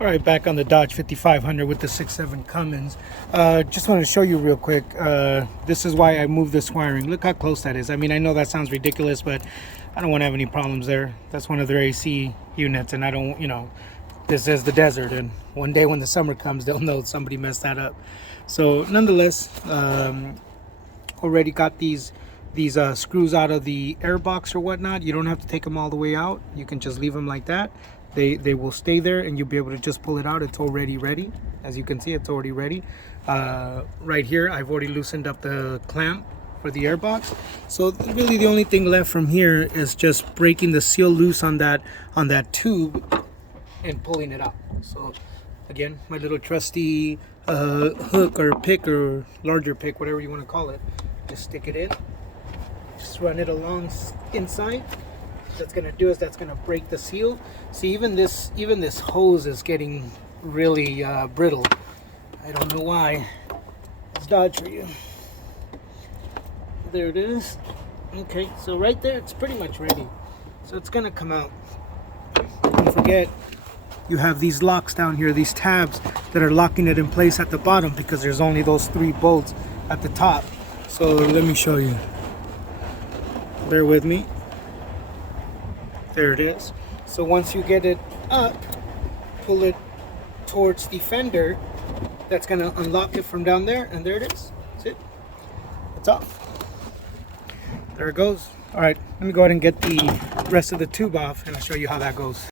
All right, back on the Dodge 5500 with the 6.7 Cummins. Just want to show you real quick. This is why I moved this wiring. Look how close that is. I mean, I know that sounds ridiculous, but I don't want to have any problems there. That's one of their AC units, and I don't, this is the desert, and one day when the summer comes, they'll know somebody messed that up. So, nonetheless, already got these screws out of the air box or whatnot. You don't have to take them all the way out. You can just leave them like that. They will stay there, and you'll be able to just pull it out. It's already ready. As you can see, it's already ready. Right here, I've already loosened up the clamp for the air box. So really the only thing left from here is just breaking the seal loose on that tube and pulling it out. So again, my little trusty hook or pick or larger pick, whatever you want to call it. Just stick it in. Just run it along inside. That's gonna do is that's gonna break the seal. See, even this hose is getting really brittle. I don't know why. It's Dodge for you. There it is. Okay, so right there, it's pretty much ready. So it's gonna come out. Don't forget, you have these locks down here, these tabs that are locking it in place at the bottom because there's only those 3 bolts at the top. So let me show you. Bear with me. There it is. So once you get it up, pull it towards the fender. That's going to unlock it from down there, and there it is. That's it. It's off. There it goes. All right, let me go ahead and get the rest of the tube off, and I'll show you how that goes.